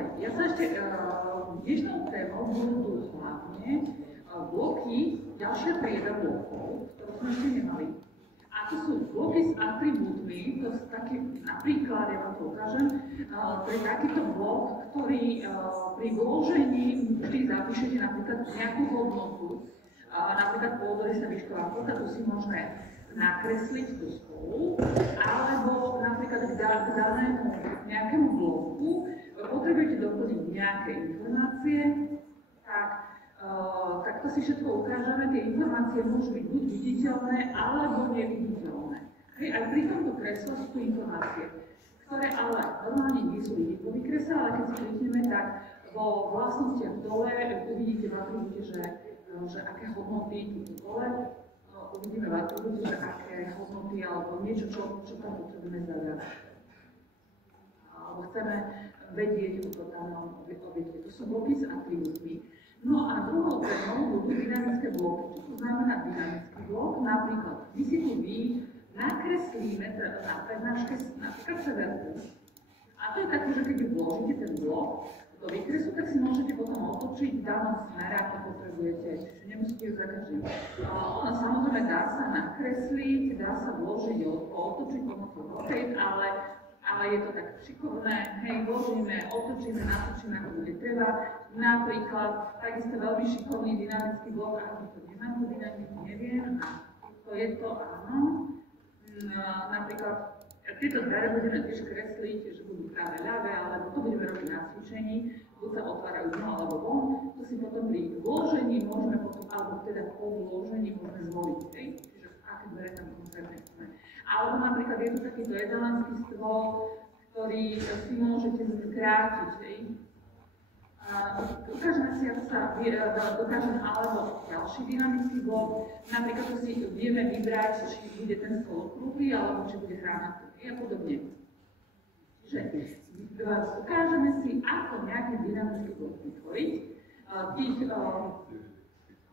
Ja sa ešte dnešnou témou budú hlavne bloky, ďalšia trieda blokov, ktorú sme ešte nemali. A to sú bloky s atribútmi, to sú taký, napríklad, ja vám to ukážem, to je takýto blok, ktorý pri vložení vždy zapíšete napríklad nejakú hodnotu. Napríklad pôvoduje sa výšková kvota, tu si môžeme nakresliť tú spolu, alebo napríklad k danému nejakému bloku potrebujete doplniť nejaké informácie, tak to si všetko ukážeme. Tie informácie môžu byť buď viditeľné, alebo neviditeľné. Aj pri tomto kresle sú tu informácie, ktoré ale normálne nie sú viditeľné kresla, ale keď si klikneme, tak vo vlastnostiach dole uvidíte v atribúte, že aké hodnoty tu dole, uvidíme v atribúte, že aké hodnoty alebo niečo, čo tam potrebujeme zadať. Alebo chceme vedieť o totálnom objekte. To sú bloky s atribútmi. No a druhou témou budú dynamické bloky. Čo to znamená dynamický blok? Napríklad, my si tu nakreslíme na prednáške napríklad severku. A to je také, že keď vložíte ten blok do výkresu, tak si môžete potom otočiť v danom smere, ako potrebujete. Čiže nemusíte ju za každým. Ono samozrejme dá sa nakresliť, dá sa vložiť, otočiť pomocou rotate, ale je to tak šikovné, hej, vložíme, otočíme, natočíme, ako bude treba. Napríklad, takisto veľmi šikovný dynamický blok, ako to nemám, to dynamiku neviem, a to je to, áno. Napríklad, tieto dvere budeme tiež kresliť, že budú práve ľavé, alebo to budeme robiť na cvičení, buď sa otvárajú dno alebo von, to si potom pri vložení môžeme potom, alebo teda po vložení môžeme zvoliť, hej, čiže aké dvere tam konkrétne chceme. Alebo napríklad je tu takýto jedalánsky stôl, ktorý si môžete skrátiť, hej. Ukážeme si, ako sa dokážeme, alebo ďalší dynamický blok. Napríklad to si vieme vybrať, či bude ten stôl okrúhly, alebo či bude hranatý a podobne. Čiže ukážeme si, ako nejaký dynamický blok vytvoriť. Tých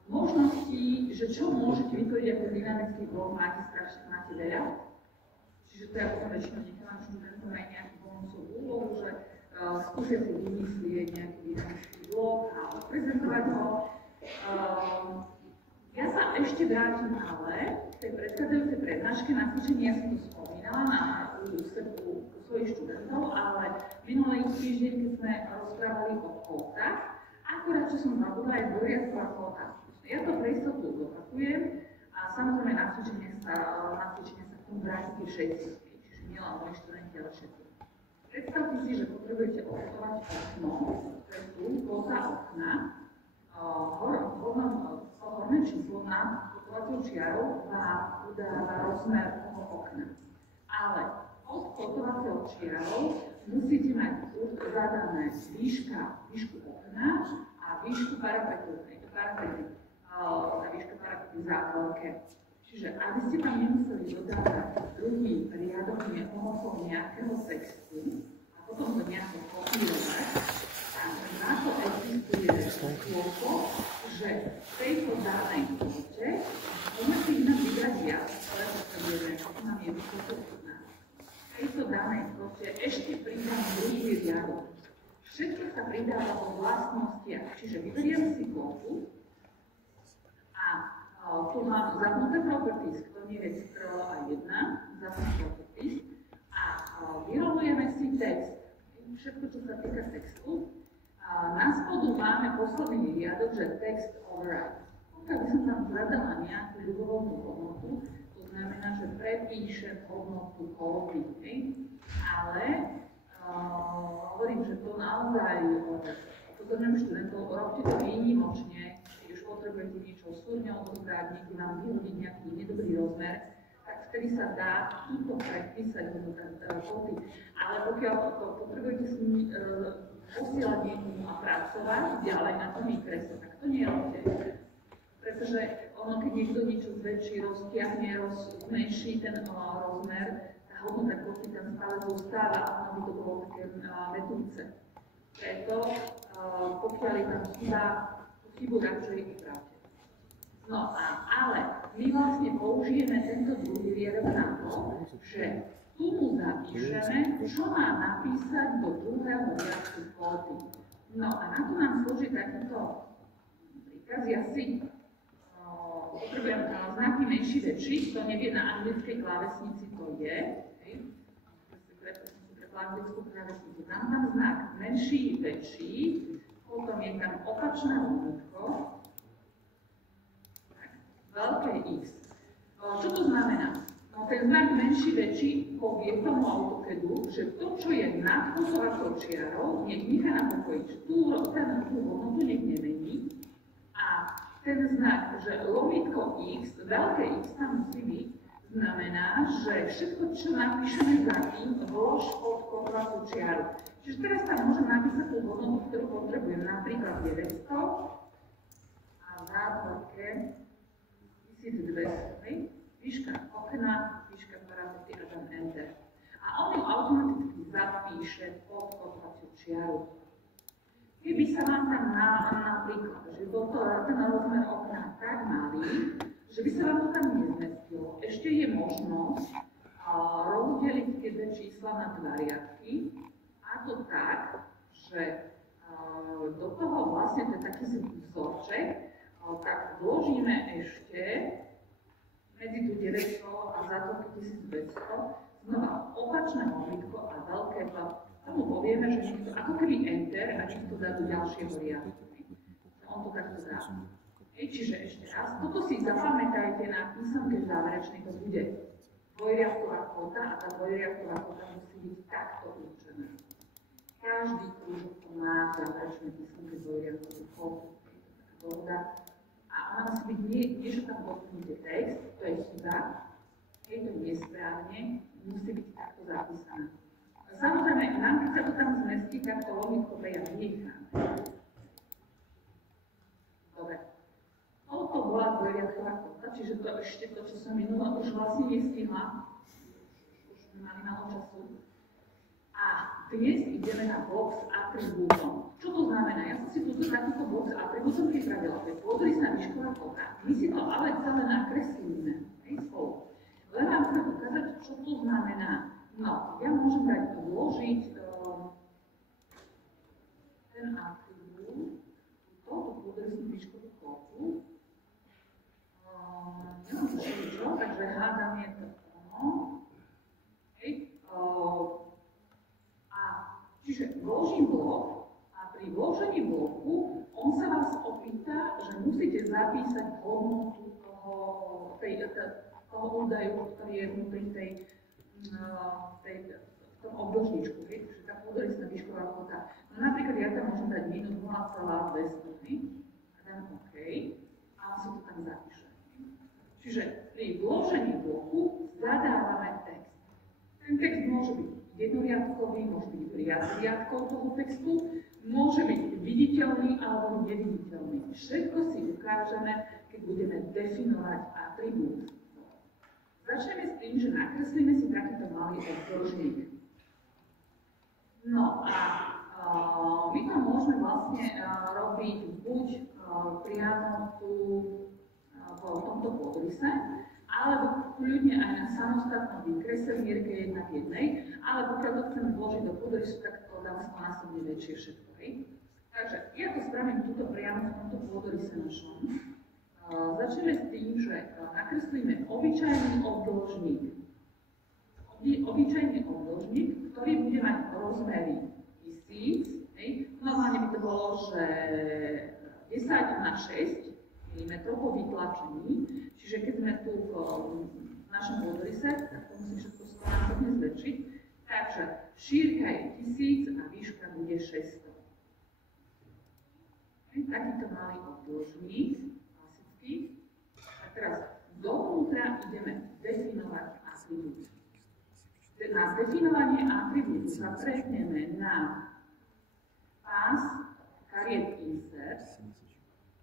možností, že čo môžete vytvoriť ako dynamický blok, máte veľa. Čiže to ja potom väčšinou nechávam študentom aj nejakú bonusovú úlohu, že skúsia si vymyslieť nejaký dynamický blok a prezentovať ho. Ja sa ešte vrátim ale k tej predchádzajúcej prednáške na cvičení, ja som to spomínala u svojich študentov, ale minulý týždeň, keď sme rozprávali o kvótach, akurát, čo som zabudla aj dvoriadková kvóta. Ja to pre istotu zopakujem a samozrejme na cvičenie sa k tomu vrátite všetci, čiže nielen moji študenti, ale všetci. Predstavte si, že potrebujete okotovať okno, to je tu kvóta okna, horné číslo na kotovacou čiarou vám udáva rozmer toho okna. Ale od kotovacou čiarou musíte mať zadané výšku okna a výšku parapetu, tá výška parapetu v závorke. Čiže aby ste tam nemuseli dodávať druhý riadok pomocou nejakého textu a potom to nejako kopírovať, tak na to existuje spôsob, že v tejto danej kvote môžete inak vybrať jazyk, ktoré potrebujeme, ako nám je vysokotovná. V tejto danej kvote ešte pridám druhý riadok. Všetko sa pridáva vo vlastnostiach, čiže vyberiem si kvotu a tu mám zapnuté properties, kto nevie, Ctrl a 1, zapnuté properties a vyrolujeme si text. Všetko, čo sa týka textu. Na spodu máme posledný riadok, že text override. Pokiaľ by som tam zadala nejakú ľubovolnú hodnotu, to znamená, že prepíšem hodnotu copy, ale hovorím, že to naozaj upozorňujem študentov, robte to výnimočne. Potrebujete niečo súrne odozdať, niekde vám vyhodiť nejaký nedobrý rozmer, tak vtedy sa dá túto predpísať kopy. Ale pokiaľ potrebujete s ním posielať niekomu a pracovať ďalej na tom výkresu, tak to nerobte. Pretože ono, keď niekto niečo zväčší, roztiahne, zmenší ten rozmer, tá hodnota kopy tam stále zostáva a ono by to bolo také metúce. Preto, pokiaľ je tam chybu radšej vypravte. No ale my vlastne použijeme tento druhý riadok na to, že tu mu zapíšeme, čo má napísať do druhého riadku kódy. No a na to nám slúži takýto príkaz. Ja si potrebujem znaky menší, väčší, kto nevie, na anglickej klávesnici to je. Pre anglickú klávesnicu. Tam mám znak menší, väčší, potom je tam opačné lomítko, veľké X. Čo to znamená? No, ten znak menší, väčší povie tomu AutoCADu, že to, čo je nad posúvacou čiarou, nech nechá na pokoji. Tú hodnotu nech nemení. A ten znak, že lomítko X, veľké X tam musí byť, znamená, že všetko, čo napíšeme za tým, vlož pod posúvacú čiaru. Čiže teraz tam môžem napísať tú hodnotu, ktorú potrebujem, napríklad 900 a v zátvorke 1200. Výška okna, výška parametry a tam Enter. A on ju automaticky zapíše pod posúvaciu čiaru. Keby sa vám tam napríklad, že bol to ten rozmer okna tak malý, že by sa vám to tam nezmestilo, ešte je možnosť rozdeliť tie dve čísla na dva riadky, a to tak, že do toho vlastne to je taký vzorček, tak vložíme ešte medzi tú 900 a zátvorku 1200, znova opačné lomítko a veľké 2. Tomu povieme, že niekto ako keby Enter a čisto dá do ďalšieho riadku. On to takto dá. Čiže ešte raz, toto si zapamätajte na písomke záverečnej, to bude dvojriadková kvóta a tá dvojriadková kvóta musí byť takto určená. Každý krúžok má záverečné písomke dvojriadkovú kvótu. Dohoda. A ona musí byť nie, že tam dotknete text, to je chyba, je to nesprávne, musí byť takto zapísané. Samozrejme, nám, keď sa to tam zmestí, tak to lomítko ja vynecháme. Dobre. Toto bola dvojriadková kvóta, čiže to ešte to, čo som minula, už vlastne nestihla. Už mali málo času. A dnes ideme na box atribútom. Čo to znamená? Ja som si túto takýto box atribútom pripravila. To je podrysná výšková kvóta. My si to ale celé nakreslíme. Spolu. Len vám chcem ukázať, čo to znamená. No, ja môžem dať vložiť ten atribút, túto podrysnú výškovú kvótu. Nemám to všetko, takže hádam je to ono. Čiže vložím blok a pri vložení bloku on sa vás opýta, že musíte zapísať hodnotu toho údaju, ktorý je vnútri v tom obdĺžničku, čiže tá podrysná výšková kvóta. No napríklad ja tam môžem dať minus 0,2 a dám OK a on sa to tam zapíše. Čiže pri vložení bloku zadávame text. Ten text môže byť jednoriadkový, môže byť viac riadkov toho textu, môže byť viditeľný alebo neviditeľný. Všetko si ukážeme, keď budeme definovať atribút. Začneme s tým, že nakreslíme si takýto malý obdĺžnik. No a my to môžeme vlastne robiť buď priamo tu v tomto podrise, alebo kľudne aj na samostatnom vykreselnierke 1:1, ale pokiaľ to chceme vložiť do podrisu, tak to dám násobne väčšie všetko. Takže ja to spravím tuto priamo v tomto podrise našom. Začneme s tým, že nakreslíme obyčajný obdĺžnik. Obyčajný obdĺžnik, ktorý bude mať rozmery 1000. Normálne by to bolo, že 10:6 mm po vytlačení. Čiže keď sme tu v našom podrise, tak to musím všetko násobne zväčšiť. Takže šírka je 1000 a výška bude 600. Takýto malý obdĺžnik, klasický. A teraz dovnútra ideme definovať atribút. Na definovanie atribútu sa prehneme na pás kariet insert.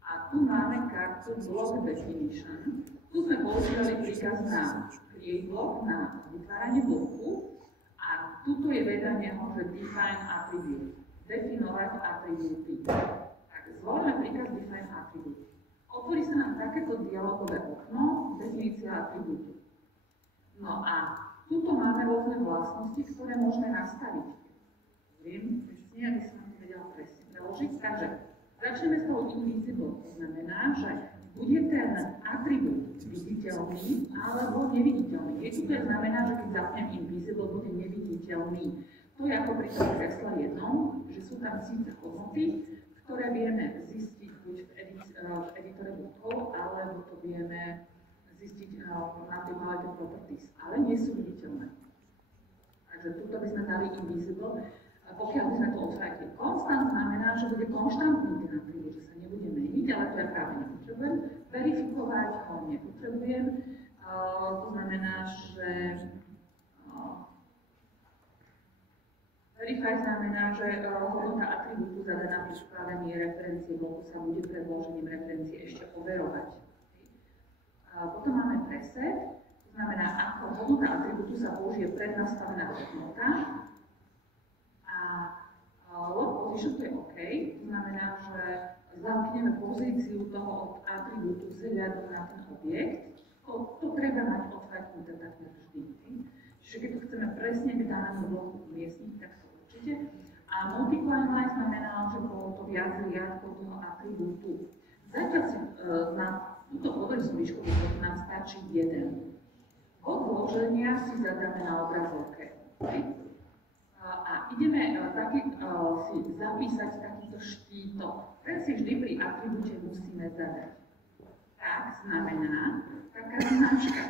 A tu máme kartu block definition. Tu sme používali príkaz na create block, na vytváranie bloku. A tuto je veda neho, že define attribute. Definovať atribúty. Tak zvolíme príkaz define attribute. Otvorí sa nám takéto dialogové okno, definícia atribútu. No a tuto máme rôzne vlastnosti, ktoré môžeme nastaviť. Viem, presne, aby som to vedela presne preložiť. Takže začneme s tou invisible. To znamená, že bude ten atribút viditeľný alebo neviditeľný. Keď to znamená, že keď zapnem invisible, bude neviditeľný. To je ako pri tom kresle jednom, že sú tam síce hodnoty, ktoré vieme zistiť buď v editore bookov, alebo to vieme zistiť na tej palete properties, ale nie sú viditeľné. Takže tuto by sme dali invisible. Pokiaľ by sme to otvorili constant, znamená, že bude konštantný ten atribút, že sa nebude meniť, ale to ja práve nepotrebujem. Verifikovať ho nepotrebujem. To znamená, že verify znamená, že hodnota atribútu zadaná pri skladení referencie bloku sa bude pred vložením referencie ešte overovať. Potom máme preset, to znamená, ako hodnota atribútu sa použije prednastavená hodnota. A lock position to je OK, to znamená, že zamkneme pozíciu toho atribútu vzhľadom na ten objekt. To treba mať otvorené takmer vždy. Čiže keď to chceme presne v danom bloku umiestniť, tak to určite. A multiply line znamená, že bolo to viac riadkov toho atribútu. Zatiaľ si na túto povedzú výšku nám stačí jeden. Od vloženia si zadáme na obrazovke. A ideme si zapísať takýto štítok. Ten si vždy pri atribúte musíme zadať. Tak znamená taká značka.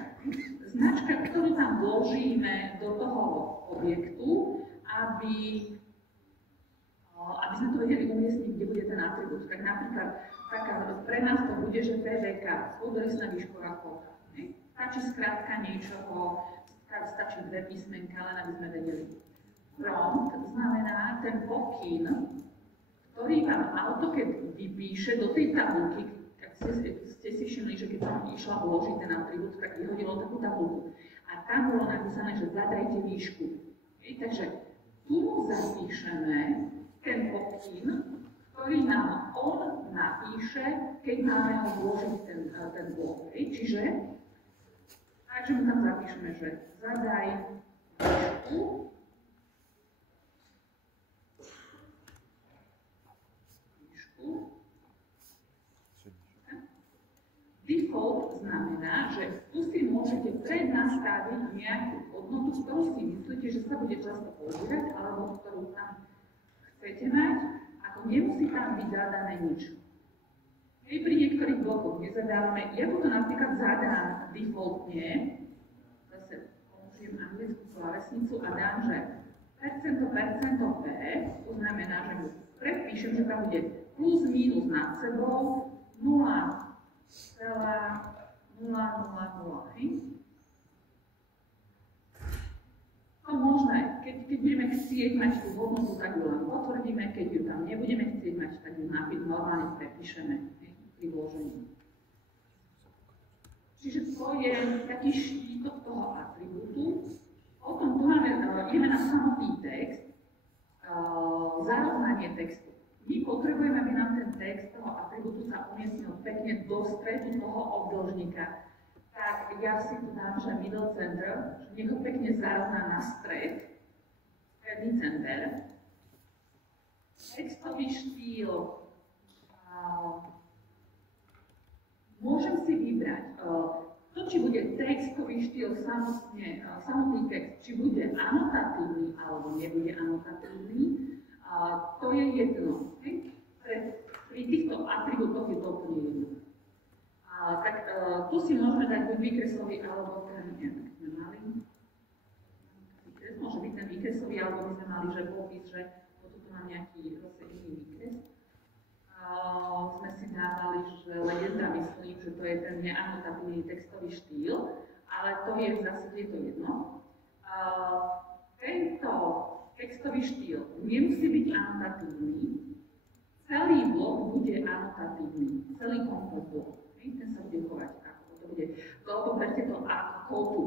Značka, ktorú tam vložíme do toho objektu, aby sme to vedeli umiestniť, kde bude ten atribút. Tak napríklad pre nás to bude, že PDK, spodorysná výšková kóda. Stačí skrátka niečoho, stačí dve písmenka, len aby sme vedeli. Prompt znamená ten pokyn, ktorý vám AutoCAD vypíše do tej tabulky. Ak ste si všimli, že keď som išla vložiť ten atribút, tak vyhodilo takú tabulku. A tam bolo napísané, že zadajte výšku. Takže tu zapíšeme ten pokyn, ktorý nám on napíše, keď máme ho vložiť ten blok. Čiže takže my tam zapíšeme, že zadaj výšku. Default znamená, že tu si môžete prednastaviť nejakú hodnotu, ktorú si myslíte, že sa bude často používať, alebo ktorú tam chcete mať, ako nemusí tam byť zadané nič. Keď pri niektorých blokoch nezadávame, ja to napríklad zadám defaultne, zase použijem anglickú klávesnicu a dám, že percento P, to znamená, že mu predpíšem, že tam bude plus minus nad sebou 0,000. To môžeme, keď budeme chcieť mať tú hodnotu, tak ju len potvrdíme, keď ju tam nebudeme chcieť mať, tak ju normálne prepíšeme pri vložení. Čiže to je taký štítok toho atribútu. Potom tu ideme na samotný text, zarovnanie textu. My potrebujeme, aby nám ten text toho atribútu sa umiestnil pekne do stredu toho obdĺžnika. Tak ja si tu dám, že middle center, že nech ho pekne zarovná na stredný center. Textový štýl. Môžem si vybrať to, či bude textový štýl samotný text, či bude anotatívny alebo nebude anotatívny. To je jedno. Pri týchto atribútoch je to úplne jedno. Tak tu si môžeme dať buď výkresový, alebo ten, sme mali, môže byť ten výkresový, alebo my sme mali, že popis, že tu mám nejaký rozsedený výkres. Sme si dávali, že legenda, myslím, že to je ten neanotatívny textový štýl, ale to je v zásade to jedno. Tento textový štýl nemusí byť anotatívny, celý blok bude anotatívny, celý komplet blok. Ten sa bude chovať ako to bude. Berte to ako kódu.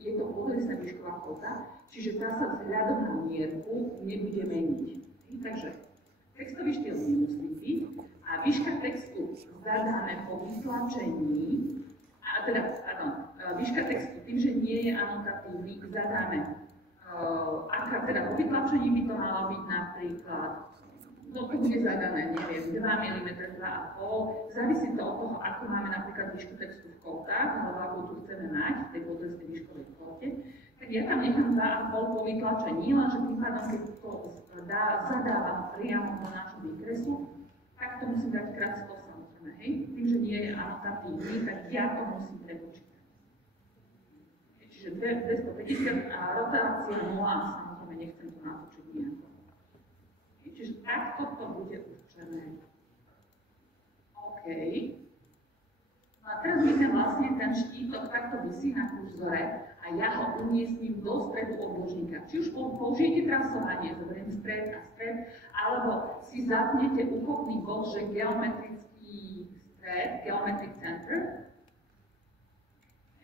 Je to podresná výšková kóda, čiže tá sa vzhľadom na mierku nebude meniť. Takže textový štýl nemusí byť a výška textu zadané po vytlačení, výška textu, tým, že nie je anotatívny, zadáme, aká teda po vytlačení by to malo byť napríklad, no to bude zadané, neviem, 2 mm, 2,5, závisí to od toho, ako máme napríklad výšku textu v kvótach, alebo ako tu chceme mať, v tej kvótovskej výškovej kvóte, tak ja tam nechám 2,5 po vytlačení, lenže tým pádom, keď to zadávam priamo do nášho výkresu, tak to musím dať krát 100 samozrejme, hej? Tým, že nie je anotatívny, tak ja to musím prepočítať. Čiže 250 a rotácia 0, samozrejme nechcem to natočiť nejako. Čiže takto to bude určené. OK. No a teraz vidíte vlastne ten štítok takto visí na kurzore a ja ho umiestním do stredu obložníka. Či už použijete trasovanie, zoberiem stred a stred, alebo si zapnete úchopný bod, že geometrický stred, geometric center.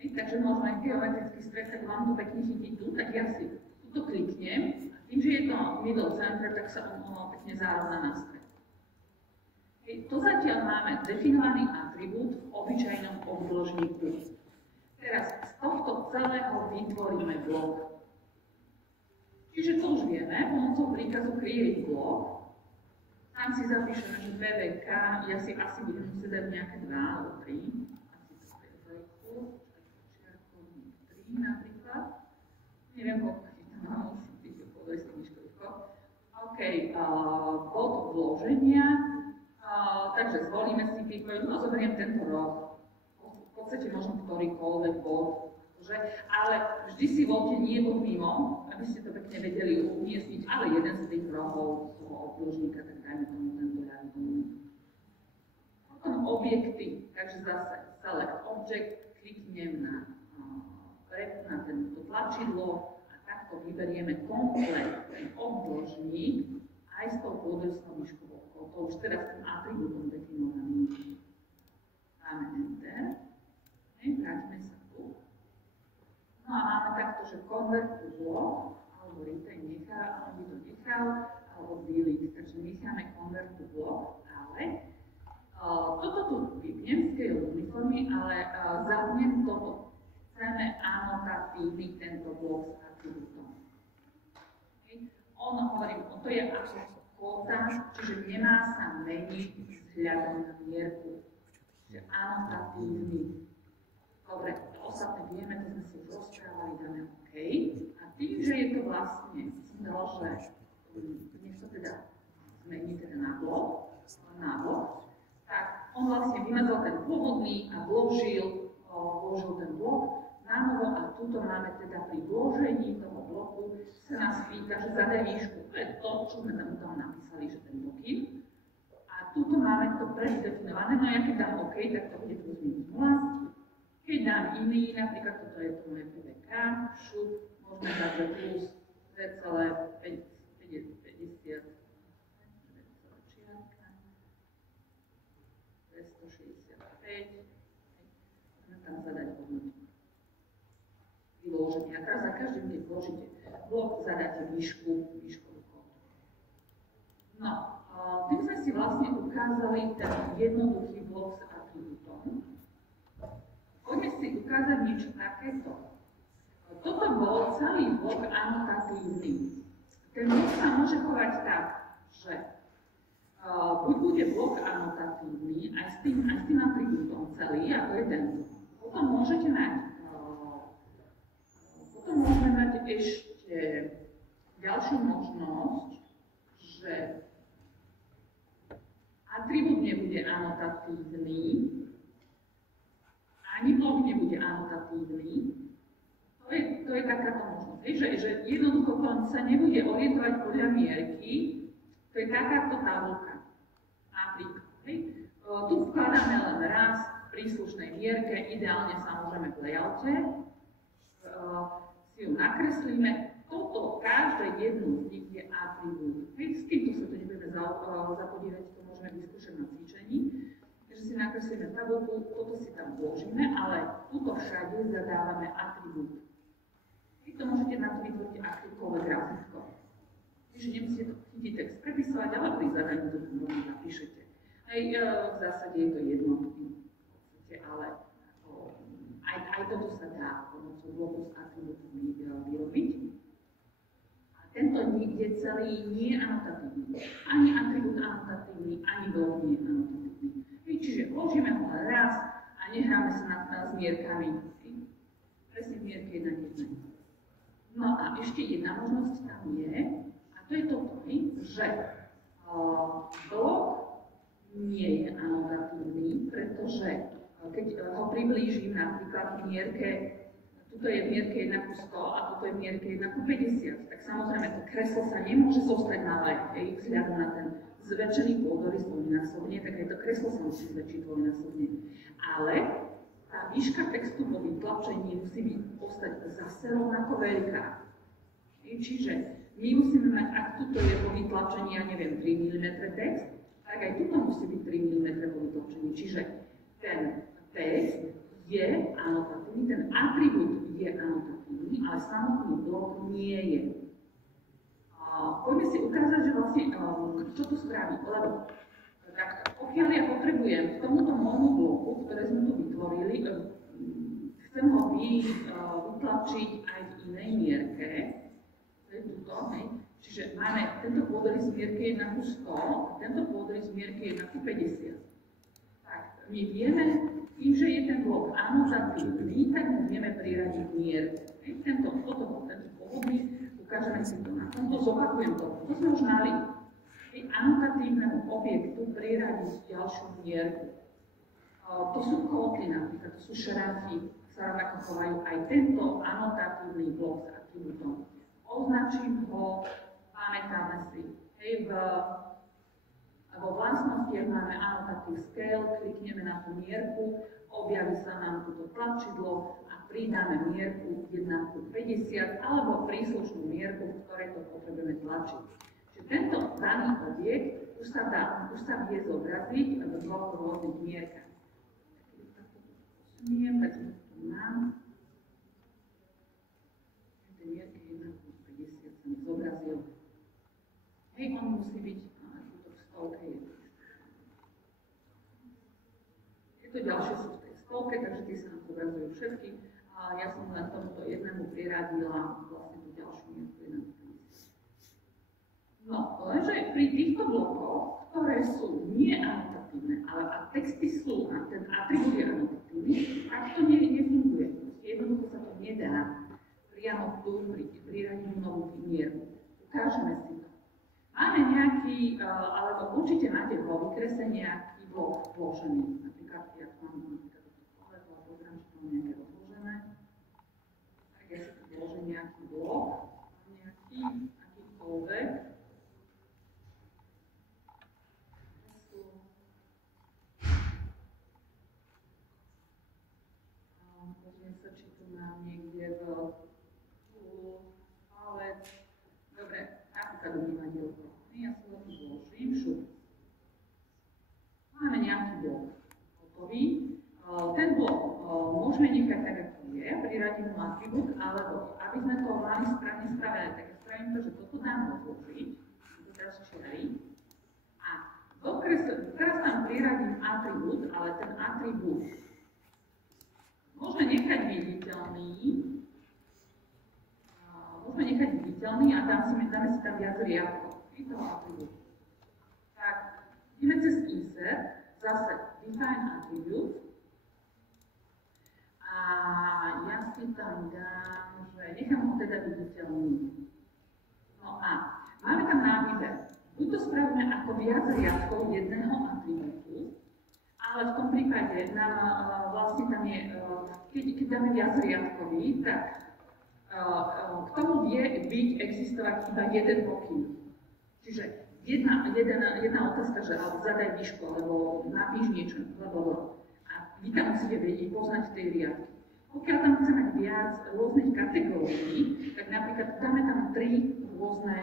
Takže možno aj geometrický stred, tak vám to pekne chytí tu, tak ja si tuto kliknem a tým, že je to middle center, tak sa ono pekne zárovná na stred. To zatiaľ máme definovaný atribút v obyčajnom obdĺžniku. Teraz z tohto celého vytvoríme blok. Čiže to už vieme, pomocou príkazu create block. Tam si zapíšeme, že BVK, ja si asi budem musieť dať nejaké 2 alebo 3. Asi to je veľkú, čiarkovník 3 napríklad. Neviem, koľko je tam mám, už tých podvesť myškovko. OK, bod vloženia. Takže zvolíme si výpoveď, no zoberiem tento roh. V podstate možno ktorýkoľvek bod, ale vždy si voľte nie bod mimo, aby ste to pekne vedeli umiestniť, ale jeden z tých rohov toho obdĺžnika, tak dajme tomu tento radný. Potom objekty, takže zase select object, kliknem na tento tlačidlo a takto vyberieme komplet ten obdĺžnik aj s tou podvesnou výškou. To už teraz tým atribútom definovaným. Dáme Enter. Vráťme sa tu. No a máme takto, že convert to block, alebo retain nechal, alebo by to nechal, alebo delete. Takže necháme convert to block, ale toto tu vypnem scale uniformy, ale zapnem toto. Chceme anotatívny tento blok s atribútom. Ono hovorím, to je ako kvóta, čiže nemá sa meniť vzhľadom na mierku. Čiže anotatívny. Dobre, to ostatné vieme, to sme si už rozprávali, dáme OK. A tým, že je to vlastne, som dala, že nech sa teda zmení teda na blok, tak on vlastne vymazal ten pôvodný a vložil ten blok na novo a tuto máme teda pri vložení toho bloku sa nás pýta, že zadaj výšku. To je to, čo sme tam napísali, že ten blokín. A tuto máme to preddefinované, no ja keď dám OK, tak to bude plus minus 0. Keď dám iný, napríklad toto je to moje PVK, šup, môžeme dať, že plus 2,50, 265, môžeme tam zadať hodnotu. Vyloženie. A teraz za každým, keď vložíte blok, zadáte výškovú kódu. No, tým sme si vlastne ukázali ten jednoduchý blok s atribútom. Poďme si ukázať niečo takéto. Toto bol celý blok anotatívny. Ten blok sa môže chovať tak, že buď bude blok anotatívny aj s tým atribútom celý, ako je tento. Potom môžeme mať ešte ďalšiu možnosť, že atribút nebude anotatívny, ani blok nebude anotatívny. To je takáto možnosť, že jednoducho to sa nebude orientovať podľa mierky, to je takáto tabuľka. Napríklad. Tu vkladáme len raz v príslušnej mierke, ideálne samozrejme v layoute. Si ju nakreslíme. Toto, každé jedno z nich je atribút. S týmto sa to nebudeme zapodívať, to môžeme vyskúšať na cvičení. Takže si nakreslíme tabuľku, toto si tam vložíme, ale tuto všade zadávame atribút. Vy to môžete na to vytvoriť akýkoľvek grafitko. Čiže nemusíte to chytiť text prepisovať, ale pri zadaní to tam napíšete. Aj v zásade je to jedno, ale aj toto sa dá pomocou bloku s atribútmi vyrobiť. A tento je celý nie anotatívny. Ani atribút anotatívny, ani blok nie anotatívny. Čiže vložíme ho raz a nehráme sa s mierkami. Presne v mierke 1 k 1. No a ešte jedna možnosť tam je, a to je toto, že blok nie je anotatívny, pretože keď ho priblížim napríklad v mierke, tuto je v mierke 1 ku 100 a toto je v mierke 1 ku 50, tak samozrejme to kreslo sa nemôže zostať malé, vzhľadom na ten zväčšený pôdorys dvojnásobne, tak aj to kreslo sa musí zväčšiť dvojnásobne. Ale tá výška textu vo vytlačení musí ostať zase rovnako veľká. Čiže my musíme mať, ak tuto je vo vytlačení, ja neviem, 3 mm text, tak aj tuto musí byť 3 mm vo vytlačení. Čiže ten text je anotatívny, ten atribút je anotatívny, ale samotný blok nie je. Poďme si ukázať, že vlastne, čo to spraví, lebo tak, pokiaľ ja potrebujem k tomuto môjmu bloku, ktoré sme tu vytvorili, chcem ho vytlačiť aj v inej mierke, to je tuto, čiže máme tento pôdorys v mierke 1 ku 100 a tento pôdorys v mierke 1 ku 50. Tak, my vieme, tým, že je ten blok anotatívny, tak mu vieme priradiť mierku. Tento pôvodný, ukážeme si to na tomto, zopakujem to. To sme už mali. Anotatívnemu objektu priradiť ďalšiu mierku. To sú kóty napríklad, to sú šrafy, sa rovnako chovajú aj tento anotatívny blok s atribútom. Označím ho, pamätáme si. Vo vlastnostiach máme anotatív scale, klikneme na tú mierku, objaví sa nám toto tlačidlo a pridáme mierku 1 ku 50 alebo príslušnú mierku, v ktorej to potrebujeme tlačiť. Čiže tento daný objekt už sa vie zobraziť v dvoch rôznych mierkach. Takže tu mám tie mierky 1 ku 50 sa mi zobrazil. On musí byť to ďalšie sú v tej stovke, takže tie sa nám zobrazujú všetky. A ja som len tomuto jednému priradila vlastne tú ďalšiu mierku 1. No, lenže pri týchto blokoch, ktoré sú nie anotatívne, ale a texty sú, a ten atribút je anotatívny, tak to nefunguje. Jednoducho sa to nedá priamo tu priradiť novú mierku. Ukážeme si to. Máme nejaký, alebo určite máte vo vykrese nejaký blok vložený. Napríklad, ja tu mám napríklad program, že mám nejaké rozložené. Tak ja si tu vložím nejaký blok, akýkoľvek. Pozriem sa, či tu mám niekde v palec. Dobre, napríklad umývadielko. Ja si ho tu vložím, šup. Máme nejaký blok hotový. Ten blok môžeme nechať tak, ako je, priradím mu atribút, alebo aby sme to mali správne spravené, tak ja spravím to, že toto dám rozložiť, to teraz čiari. A teraz tam priradím atribút, ale ten atribút môžeme nechať viditeľný. A dáme si tam viac riadkov. Tak, ideme cez insert, zase define attribute a ja si tam dám, že nechám ho teda viditeľný. No a máme tam na výber. Buď to spravíme ako viac riadkov jedného atribútu, ale v tom prípade nám vlastne tam je, keď dáme viac riadkový, tak k tomu vie existovať iba jeden pokyn. Čiže jedna otázka, že zadaj výšku, alebo napíš niečo, alebo a vy tam musíte vedieť, poznať tej riadky. Pokiaľ tam chceme mať viac rôznych kategórií, tak napríklad dáme tam 3 rôzne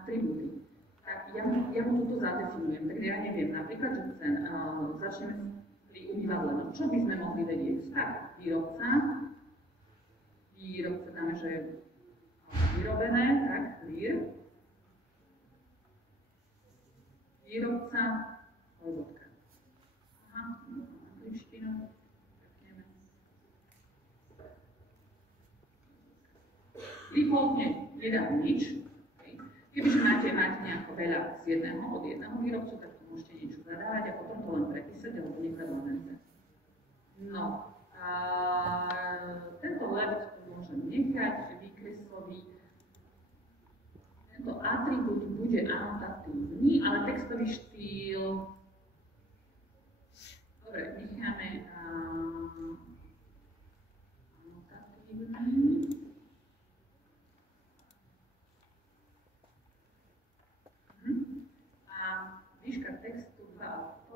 atribúty. Tak ja mu toto zadefinujem, takže ja neviem, napríklad, že začneme pri umývadle. No čo by sme mohli vedieť? Tak, výrobca dáme, že je vyrobené, tak, výrobca, bodka. Aha, angličtinu, prekneme. defaultne nedá nič. Kebyže máte nejako veľa od jedného výrobcu, tak to môžete niečo zadávať a potom to len prepísať alebo nechať len enter. No, a tento left môžem nechať výkresový. Tento atribút bude anotatívny, ale textový štýl. Dobre, necháme anotatívny. A výška textu 2,5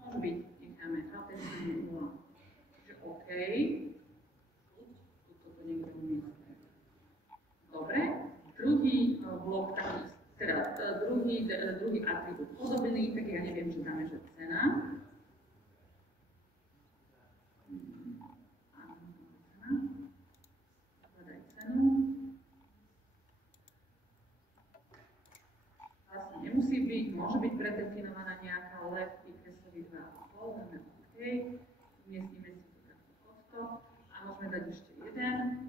môže byť, necháme anotatívny 0. Čiže OK. Toto niekto umiestne. Dobre. Druhý blok, teda druhý atribút podobný, tak ja neviem, či dáme, že cena. Hľadaj cenu. Vlastne nemusí byť, môže byť predefinovaná nejaká left výkresový 2,5, dáme OK. Umiestnime si to takto a môžeme dať ešte jeden.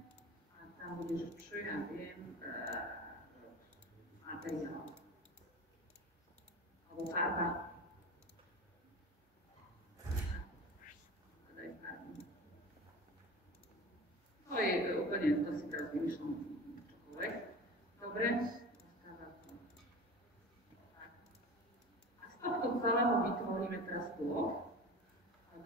Tam bude, že čo ja viem, materiál. Alebo farba. Daj farbu. To je úplne, to si teraz vymýšľam čokoľvek. Dobre, ostáva to. A z tohto celého vytvoríme teraz blok,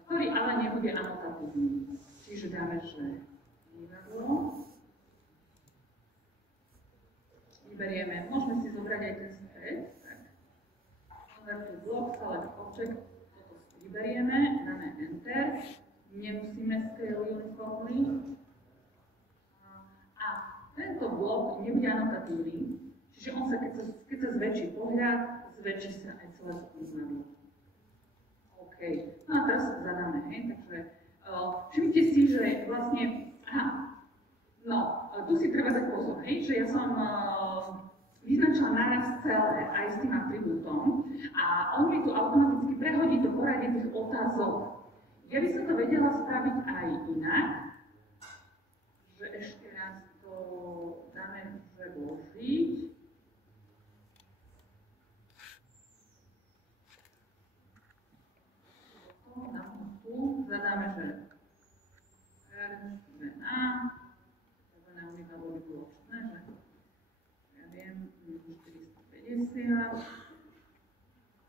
ktorý ale nebude anotatívny. Čiže dáme, že divadlo. Vyberieme, môžeme si zobrať aj ten späť, tak. Convert blok, select object, toto si vyberieme, dáme enter, nemusíme scale uniformly. A tento blok nebude anotatívny, čiže on sa, keď sa zväčší pohľad, zväčší sa aj celé poznanie. OK, no a teraz zadáme, hej, takže všimnite si, že vlastne, no, tu si treba dať pozor, hej, že ja som vyznačila naraz celé aj s tým atribútom a on mi tu automaticky prehodí do poradie tých otázok. Ja by som to vedela spraviť aj inak, že ešte raz to dáme, že vložiť. Zadáme, že R2A, boli plošné, že ja viem, 450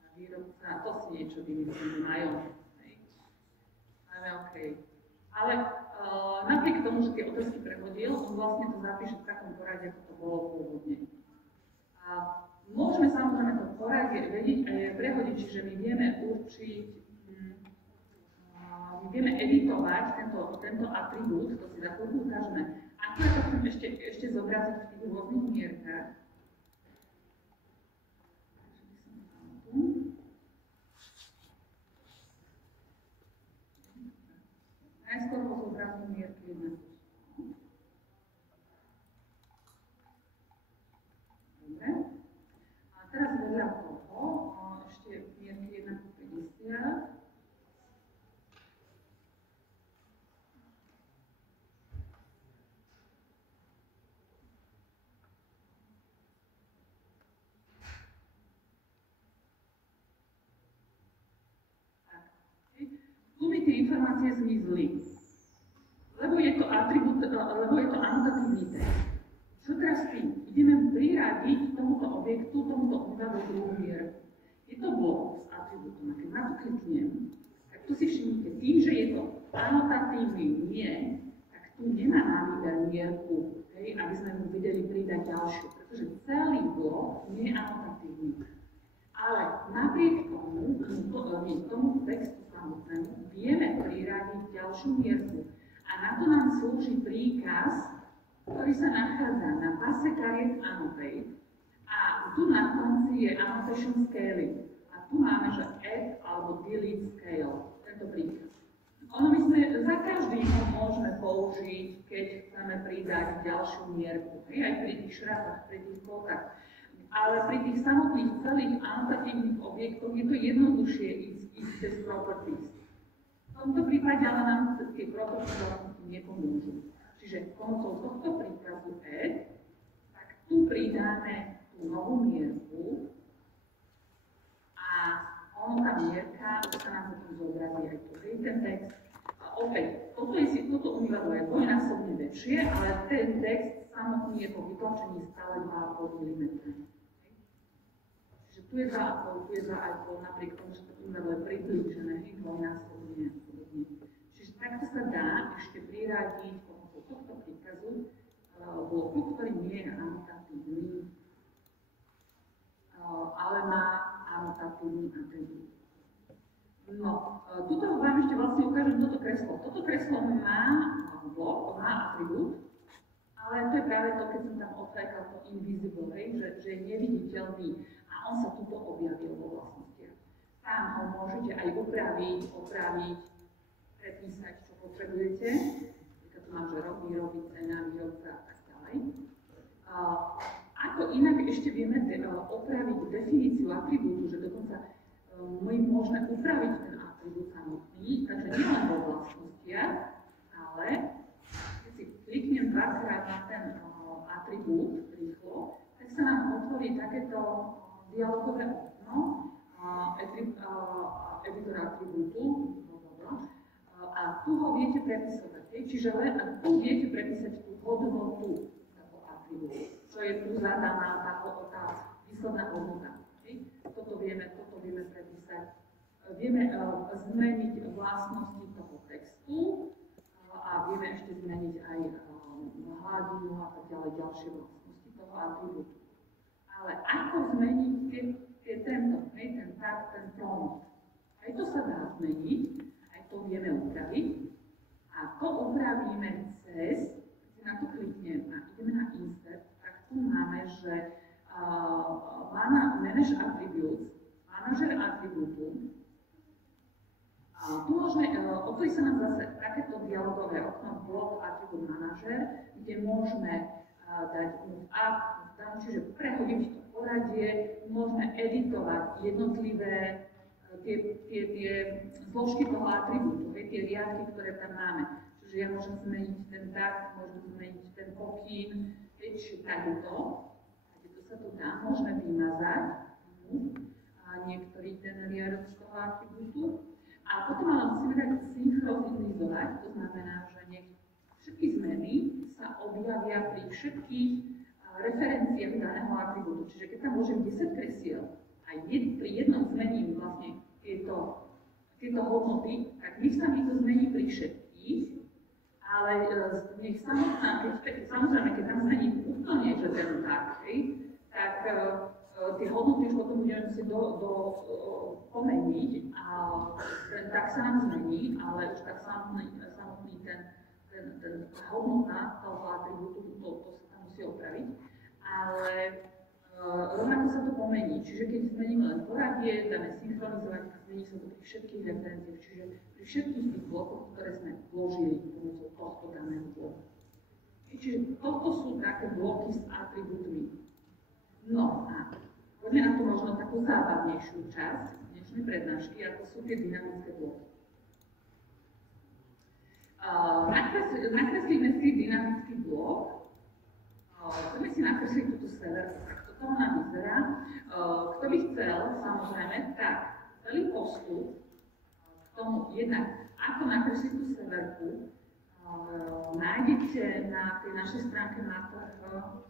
a výrobca, to si niečo vymyslím, majú. Ale OK. Ale napriek tomu, že tie otázky prehodil, on vlastne to zapíše v takom poradí, ako to bolo pôvodne. A môžeme samozrejme to poradie vedieť a je prehodiť, čiže my vieme určiť, my vieme editovať tento atribút, to si za chvíľku ukážeme. Akurát to chcem ešte zobraziť v tých rôznych mierkach. Najskôr ho zobrazím mierky 1. Dobre. A teraz vedľa toho ešte mierky 1:50. Tie informácie zmizli, lebo je to atribút, lebo je to anotatívny text. Čo teraz s tým? Ideme priradiť tomuto objektu, tomuto údaju druhú mierku. Je to blok s atribútom. A keď na to kliknem, tak tu si všimnite, tým, že je to anotatívny nie, tak tu nemá na výber mierku, aby sme mu vedeli pridať ďalšiu, pretože celý blok nie je anotatívny. Ale napriek tomu textu samotnému vieme priradiť ďalšiu mierku. A na to nám slúži príkaz, ktorý sa nachádza na pase Create Annotate. A tu na konci je Annotation Scaling. A tu máme, že Add alebo Delete Scale, tento príkaz. Ono my sme za každým ho môžeme použiť, keď chceme pridať ďalšiu mierku. Aj pri tých šrafách, pri tých kvotách. Ale pri tých samotných celých anotatívnych objektoch je to jednoduchšie ísť cez properties. V tomto prípade ale nám tie properties vlastne nepomôžu. Čiže pomocou tohto príkazu add, tak tu pridáme tú novú mierku a ono tá mierka sa nám potom zobrazí aj tu. Ten text, opäť, toto umývadlo je dvojnásobne väčšie, ale ten text samotný je po vytlačení stále 2,5 mm. Čiže tu je 2,5, tu je 2,5, napriek tomu, že to umývadlo je približené, dvojnásobne a podobne. Čiže takto sa dá ešte priradiť pomocou tohto príkazu bloku, ktorý nie je anotatívny, ale má anotatívny atribút. No, tuto vám ešte vlastne ukážem toto kreslo. Toto kreslo má blok, má atribút, ale to je práve to, keď som tam odfajkal to invisible, že je neviditeľný a on sa tuto objavil vo vlastnostiach. Tam ho môžete aj upraviť, prepísať, čo potrebujete. Keď tu mám, že robiť, cena, výrobca a tak ďalej. Ako inak ešte vieme opraviť definíciu atribútu, že dokonca my môžeme upraviť ten atribút samotný, takže nielen vo vlastnostiach, ale keď si kliknem dvakrát na ten atribút rýchlo, tak sa nám otvorí takéto dialogové okno, editor atribútu, a tu ho viete prepisovať. Čiže len tu viete prepísať tú hodnotu toho atribútu, čo je tu zadaná tá výsledná hodnota. Toto vieme prepísať. Vieme zmeniť vlastnosti toho textu a vieme ešte zmeniť aj hladinu a tak ďalej, ďalšie vlastnosti toho atribútu. Ale ako zmeniť ten tag, ten prompt? Aj to sa dá zmeniť, aj to vieme upraviť. A to upravíme cez, keď na to kliknem a ideme na insert, tak tu máme, že manage attributes, manažer atribútu. Tu môžeme, otvorí sa nám zase takéto dialogové okno block attribute manažer, kde môžeme dať move up, move down, čiže prehodiť to poradie, môžeme editovať jednotlivé tie zložky toho atribútu, tie riadky, ktoré tam máme. Čiže ja môžem zmeniť ten tag, môžem zmeniť ten pokyn, čiže takéto. Sa tu dá, môžeme vymazať niektorý ten riadok z toho atribútu a potom ale musíme dať synchronizovať, to znamená, že všetky zmeny sa objavia pri všetkých referenciách daného atribútu. Čiže keď tam môžem 10 kresiel a pri jednom zmením vlastne tieto hodnoty, tak nech sa mi to zmení pri všetkých, ale nech samozrejme, keď tam zmením úplne, že ten tak, tak tie hodnoty už potom budeme musieť pomeniť a ten tak sa nám zmení, ale už tak samotný ten hodnota toho atribútu, to sa tam musí opraviť, ale rovnako sa to pomení, čiže keď zmeníme len poradie, dáme synchronizovať a zmení sa to pri všetkých referenciách, čiže pri všetkých tých blokoch, ktoré sme vložili pomocou tohto daného bloku. Čiže toto sú také bloky s atribútmi. No a poďme na to možno takú zábavnejšiu časť dnešnej prednášky, ako sú tie dynamické bloky. Nakreslíme si dynamický blok. Chceme si nakresliť túto severku. Takto to nám vyzerá. Kto by chcel, samozrejme, tak celý postup k tomu jednak, ako nakresliť tú severku, nájdete na tej našej stránke mator.sk.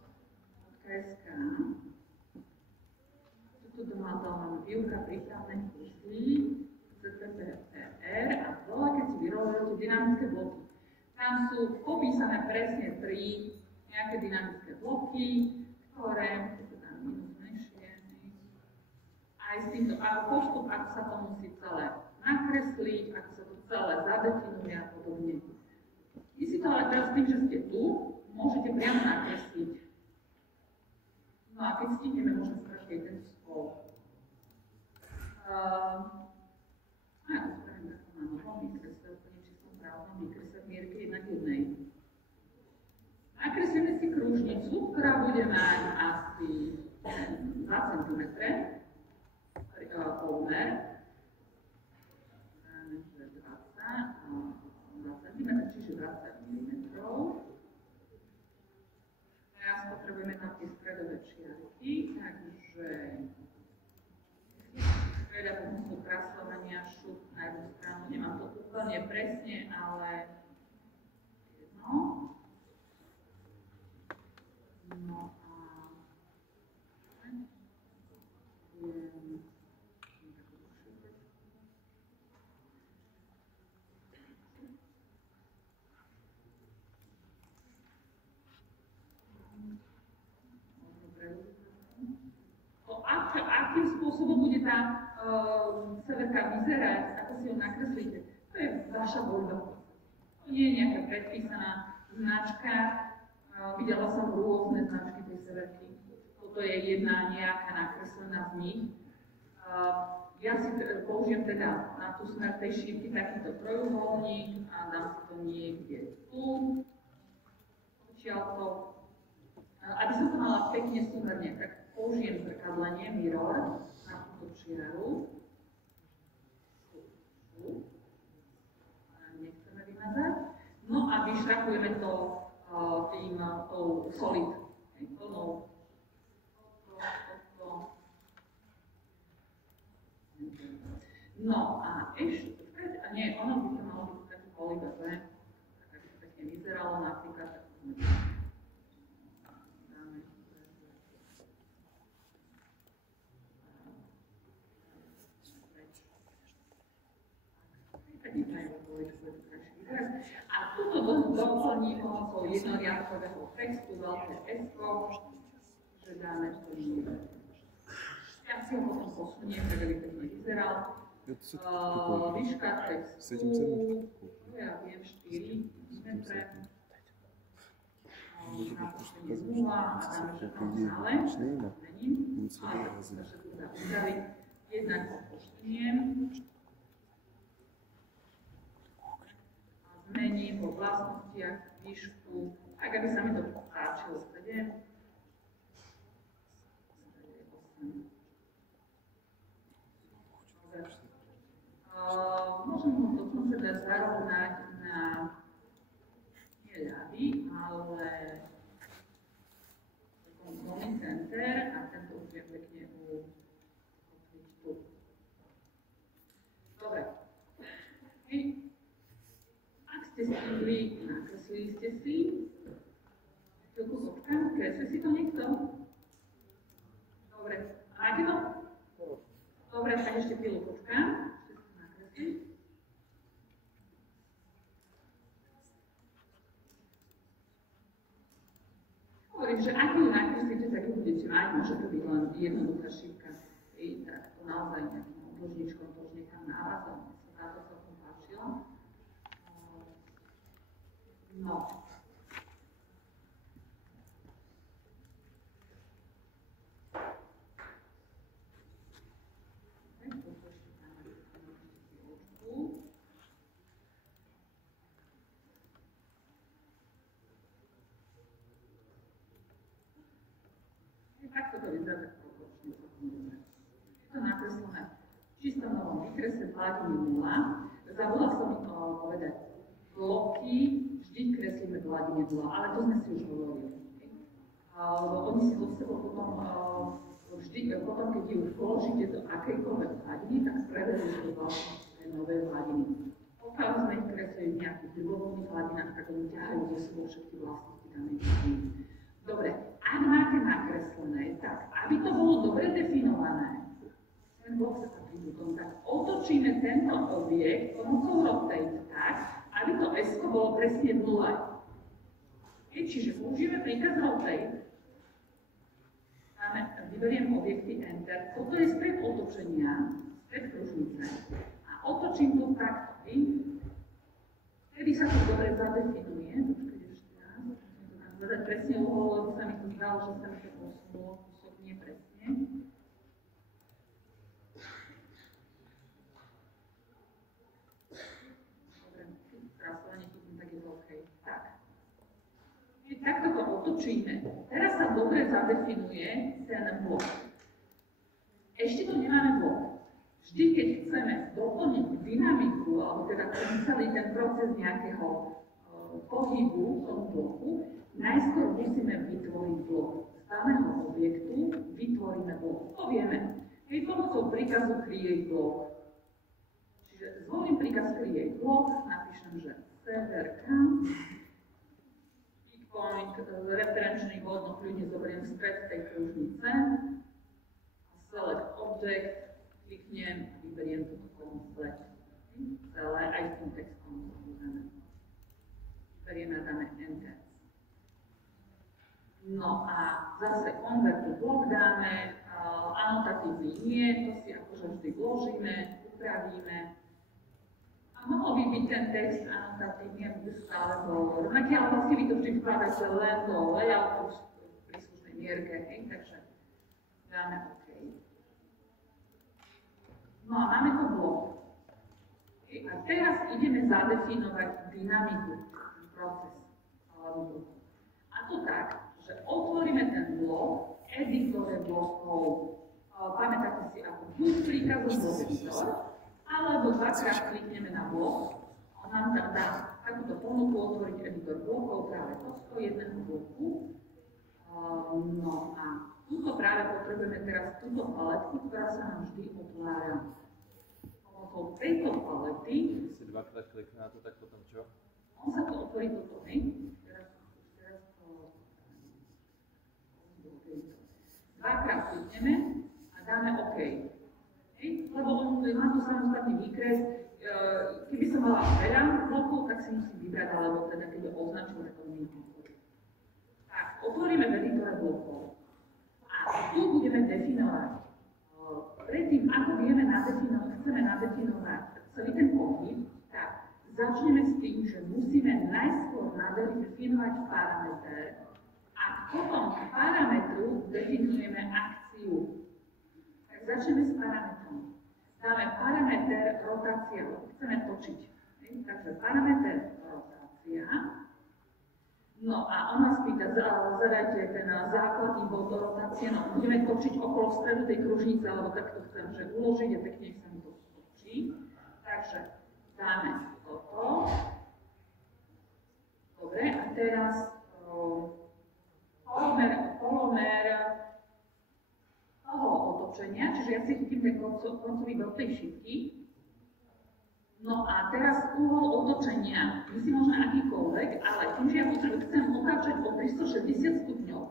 Tuto doma máme výuka prípravné kurzy, CCPR a dole, keď si vyrolujete dynamické bloky. Tam sú popísané presne 3 nejaké dynamické bloky, ktoré sú tam minus menšie, aj s týmto postup, ako sa to musí celé nakresliť, ako sa to celé zadefinuje a podobne. Vy si to ale teraz tým, že ste tu, môžete priamo nakresliť. No a keď stihneme, môžeme spraviť aj ten stôl. A ja to spravím takto na novom vykresle, úplne čistom právnom vykresle v mierke 1:1. Nakreslíme si kružnicu, ktorá bude mať asi 2 cm pomer. Dáme 20 cm, čiže 20 mm. kraslovania šup na jednu stranu. Nemám to úplne presne, ale no. No a akým spôsobom bude tá severka vyzerať, ako si ho nakreslíte, to je vaša voľba. To nie je nejaká predpísaná značka. Videla som rôzne značky tej severky. Toto je jedna nejaká nakreslená z nich. Ja si použijem teda na tú smer tej šípky takýto trojuholník a dám si to niekde tu. Počiaľto. Aby som to mala pekne súmerne, tak použijem zrkadlenie, mirror, na túto čiaru. Nechceme vymazať. No a vyšrachujeme to tou solid. Plnou. No a ešte, nie, ono by to malo byť také polibavé, tak aby to pekne vyzeralo, napríklad a túto doplní pomocou jednoriadkového textu veľké S-ko, že dáme to niekde. Ja si ho potom posuniem, tak aby pekne vyzeral. Výška textu, ja viem, 4 metre. Napočtenie 0 a dáme, že tam stále zmením. Ale to sa tu dá upraviť. Jednak opošteniem. Zmením vo vlastnostiach výšku, tak aby sa mi to páčilo. 7. Môžem ho dokonca dať zarovnať na nie ľavý, ale kontrolný center a tento už je pekne ukotviť tu. Dobre. Ak ste stihli, nakreslili ste si chvíľku počkám, kresli si to niekto? Dobre. Máte to? Dobre, tak ešte chvíľu počkám. Hovorím, že ak ju nakreslíte, tak ju budete mať, môže to byť len jednoduchá šípka. Tak to naozaj nejakým obložničkom, to už nechám návazom. Sa to celkom páčilo. No. Takto to vyzerá tak proporčne. Je to nakreslené v čistom novom výkrese v hladine 0. Zabudla som povedať, bloky vždy kreslíme v hladine 0, ale to sme si už hovorili. Lebo oni si od sebou potom vždy, potom keď ju položíte do akejkoľvek hladiny, tak prevedú do vlastnosti novej hladiny. Pokiaľ sme ich kreslili v nejakých ľubovných hladinách, tak oni ťahajú zo sebou všetky vlastnosti danej hladiny. Dobre, ak máte nakreslené, tak aby to bolo dobre definované, ten blok s atribútom, tak otočíme tento objekt pomocou rotate tak, aby to S-ko bolo presne v nule. Čiže použijeme príkaz rotate, vyberiem objekty Enter, toto je späť otočenia, späť kružnice a otočím to takto. Vtedy sa to dobre zadefinuje. Zvedať presne uhol, lebo sa mi to zdalo, že sa mi to posunulo pôsobne presne. Dobre, krásovanie chytím, tak je to OK. Tak. Takto to otočíme. Teraz sa dobre zadefinuje ten blok. Ešte tu nemáme blok. Vždy, keď chceme doplniť dynamiku, alebo teda celý ten proces nejakého pohybu v tom bloku, najskôr musíme vytvoriť blok. Z daného objektu vytvoríme blok. To vieme. Keď pomocou príkazu create blok. Čiže zvolím príkaz create block, napíšem, že server count, point, referenčný bod, no kľudne zoberiem stred tej kružnice a select object, kliknem a vyberiem toto komplet. Celé aj s tým textom vyberieme a dáme enter. No a zase convert to block dáme, anotatívny nie, to si akože vždy vložíme, upravíme. A mohol by byť ten text anotatívny, aby by stále bol rovnaký, ale vlastne vy to vždy vkladáte len do layoutu v príslušnej mierke, takže dáme OK. No a máme to blok. A teraz ideme zadefinovať dynamiku, proces alebo bloku. A to tak, že otvoríme ten blok, editore blokov. Pamätáte si ako buď príkazom do editor, alebo dvakrát klikneme na blok, on nám tam dá takúto ponuku otvoriť editor blokov práve tohto jedného bloku. No a túto práve potrebujeme teraz túto paletku, ktorá sa nám vždy otvára. Pomocou tejto palety, keď si dvakrát klikne na to, tak potom čo? On sa to otvorí toto, hej? Teraz to dvakrát klikneme a dáme OK. Lebo on má tu samostatný výkres. Keby som mala veľa blokov, tak si musím vybrať, alebo teda keď je označil, tak on mi otvorí. Tak, otvoríme v editore blokov. A tu budeme definovať. Predtým, ako chceme nadefinovať celý ten pohyb, tak začneme s tým, že musíme najskôr nadefinovať parameter a potom k parametru definujeme akciu. Začneme s parametrom. Dáme parameter rotácia, chceme točiť. Takže parameter rotácia. No a on nás pýta, zadajte ten základný bod rotácie, no budeme točiť okolo stredu tej kružnice, alebo takto chcem, že uložiť a pekne sa mi to točí. Takže dáme toto. Dobre, a teraz polomer toho otočenia, čiže ja si chytím ten koncový bod tej šipky. No a teraz uhol otočenia, my si môžeme akýkoľvek, ale tým, že ja chcem otáčať o 360 stupňov,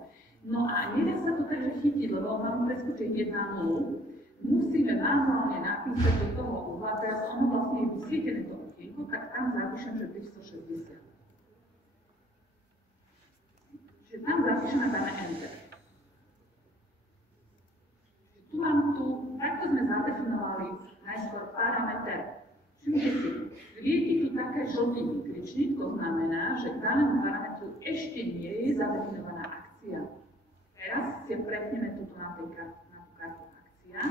no a nedá sa to takže chytiť, lebo mám preskočiť 1,0, musíme manuálne napísať do toho uhla, teraz ono vlastne je vysvietené to okienko, tak tam zapíšem, že 360. Čiže tam zapíšeme a dáme Enter. Takto sme zadefinovali najskôr parameter. Všimnite si, svieti tu také žltý vykričník, to znamená, že k danému parametru ešte nie je zadefinovaná akcia. Teraz si prepneme túto na tú kartu akcia.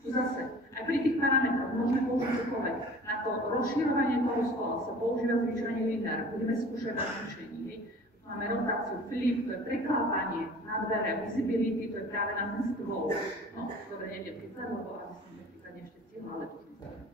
Tu zase, aj pri tých parametroch môžeme použiť čokoľvek. Na to rozširovanie toho slova sa používa zvyčajne lineár. Budeme skúšať rozlišenie. Máme rotáciu, flip, to je preklápanie na dvere, visibility, to je práve na ten stôl. No, dobre, neviem príklad, lebo aby som príklad ešte stihla, ale to som.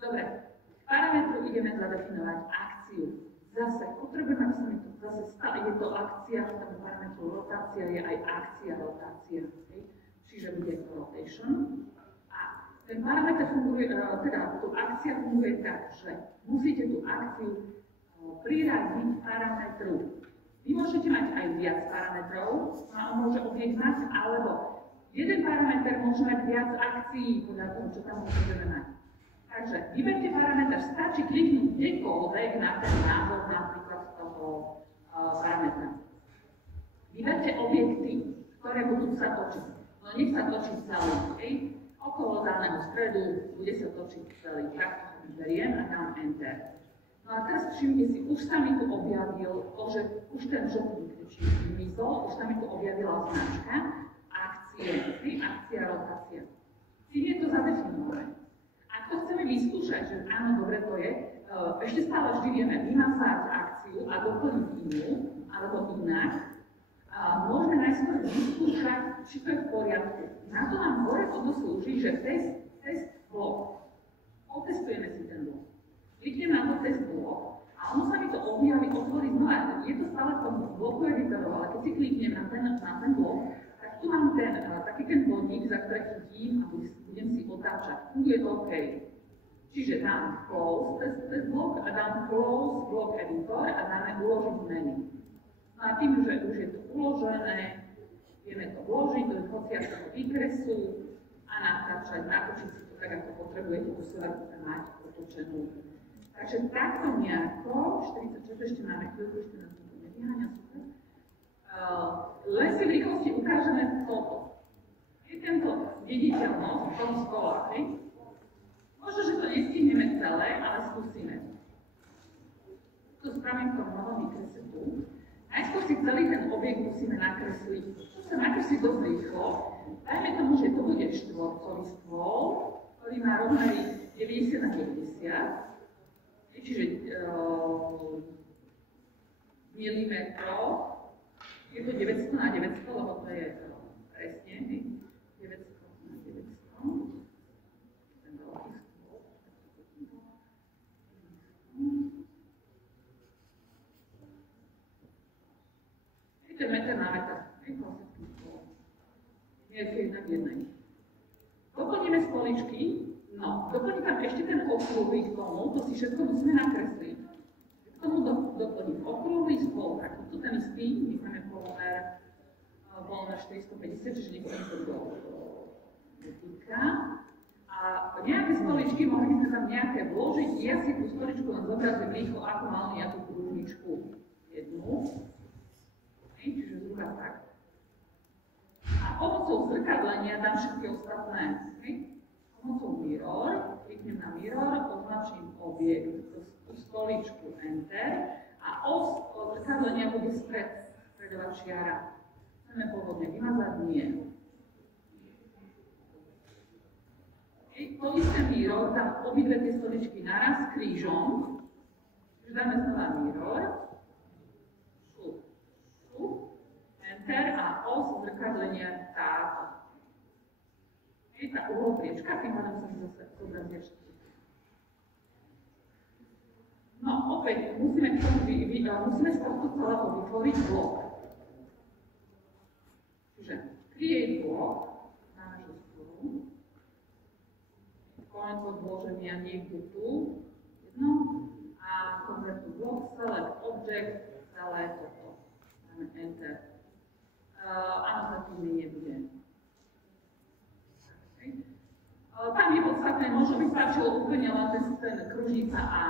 Dobre, v parametru ideme zadefinovať akciu. Zase, potrebujem, aby sa mi to zase stalo, je to akcia, v tom parametru rotácia je aj akcia, rotácia. Okay? Čiže bude rotation. A ten parameter funguje, teda tu akcia funguje tak, že musíte tú akciu priradiť parametru. Vy môžete mať aj viac parametrov, a on môže objednať, alebo jeden parameter môže mať viac akcií, podľa toho, čo tam môžeme mať. Takže vyberte parameter, stačí kliknúť kdekoľvek na ten názov napríklad toho parametra. Vyberte objekty, ktoré budú sa točiť. No nech sa točí celý, hej? Okolo daného stredu bude sa točiť celý. Tak to vyberiem a dám Enter. No a teraz všimnite si, už sa mi tu objavil to, že už ten žltý vykričník vymizol, už sa mi tu objavila značka akcie, akcia, rotácia. Tým je to zadefinované. Ak to chceme vyskúšať, že áno, dobre to je, ešte stále vždy vieme vymazať akciu a doplniť inú, alebo inak, môžeme najskôr vyskúšať, či to je v poriadku. Na to nám hore toto slúži, že test blok. Otestujeme si ten blok. Kliknem na to test blok a ono sa mi to objaví, otvorí znova. Je to stále v tom bloku editorov, ale keď si kliknem na ten blok, tak tu mám taký ten bodík, za ktorý chytím a budem si otáčať. Funguje to OK. Čiže dám close test blok a dám close blok editor a dáme uložiť zmeny. No a tým, že už je to uložené, vieme to vložiť do hociakého výkresu a natočiť si to tak, ako potrebujete u seba mať otočenú. Takže takto nejako, 46 ešte máme chvíľku, ešte nás to nevyháňa, super. Len si v rýchlosti ukážeme toto. Je tento viditeľnosť v tom stole, hej? Možno, že to nestihneme celé, ale skúsime. To spravím v tom novom výkrese tu. Najskôr si celý ten objekt musíme nakresliť. To sa nakreslí dosť rýchlo. Dajme tomu, že to bude štvorcový stôl, ktorý má rozmery 90 na 90. Čiže milimetrov. Je to 900 na 900, lebo to je presne 900 na 900. To je meter na meter. Nie je to jednak jednej. Doplníme stoličky. No, doplním tam ešte ten okrúhly k tomu, to si všetko musíme nakresliť. K tomu doplním okrúhly stôl, tak to ten istý, my máme polymer 450, čiže nechcem to dotýka. A nejaké stoličky, mohli by sme tam nejaké vložiť, ja si tú stoličku len zobrazím rýchlo, ako mal nejakú kružničku. Jednu. Čiže zhruba tak. A pomocou zrkadlenia dám všetky ostatné. Pomocou mirror, kliknem na mirror, označím objekt, tú stoličku Enter a os zrkadlenia bude stredová čiara. Chceme pôvodne vymazať? Nie. To isté mirror, dám obidve tie stoličky naraz krížom. Čiže dáme znova mirror. Enter a os zrkadlenia táto. Je tá uhlopriečka, tým pádom sa mi zase zobrazia všetky. No opäť, musíme z tohto celého vytvoriť blok. Čiže create blok, dáme šestku. Point odloženia niekde tu, jedno. A convert to block, select object, celé toto. Dáme enter. Anotatívny nebude. Tam je podstatné, možno by stačilo úplne len ten kružnica a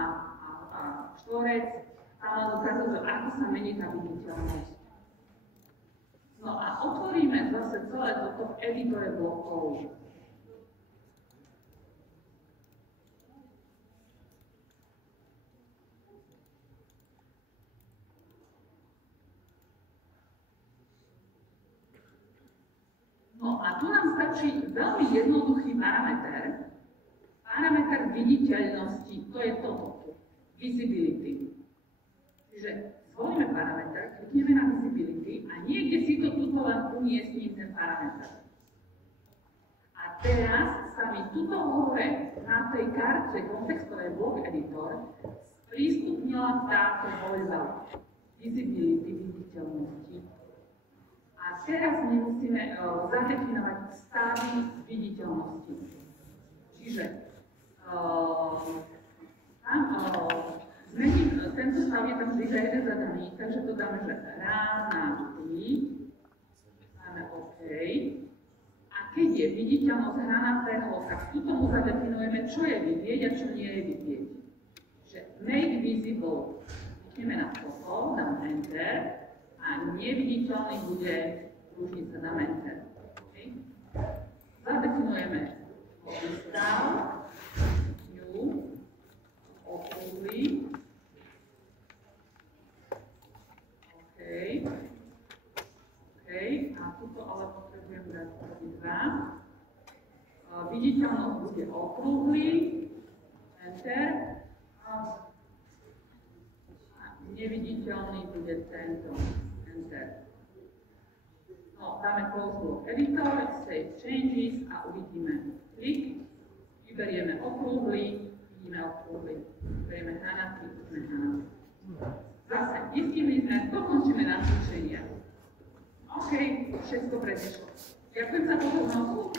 štvorec, tam len ukázať, že ako sa mení tá viditeľnosť. No a otvoríme zase celé toto v editore blokov. No a tu nám stačí veľmi jednoduchý parameter. Parameter viditeľnosti, to je toto, visibility. Čiže zvolíme parameter, klikneme na visibility a niekde si to tuto len umiestním ten parameter. A teraz sa mi tuto hore na tej karte kontextovej block editor sprístupnila táto voľba visibility, viditeľnosti. A teraz my musíme zadefinovať stavy viditeľnosti. Čiže zmením, tento stav je tam vždy za jeden zadaný, takže to dáme, že rána 3, dáme OK. A keď je viditeľnosť hranatého, tak tu tomu zadefinujeme, čo je vidieť a čo nie je vidieť. Čiže make visible, klikneme na toto, dám Enter. A neviditeľný bude kružnica na enter. Okay. Zadefinujeme stav, new, okrúhly. OK. OK. A tuto ale potrebujem dať dva. Viditeľnosť bude okrúhly. Enter. A neviditeľný bude tento. Enter. No, dáme close block editor, save changes a uvidíme klik. Vyberieme okrúhly, vidíme okrúhly. Vyberieme hranatky, vidíme hranatky. Zase, zistili sme, dokončíme na cvičenia. OK, všetko predešlo. Ďakujem za pozornosť.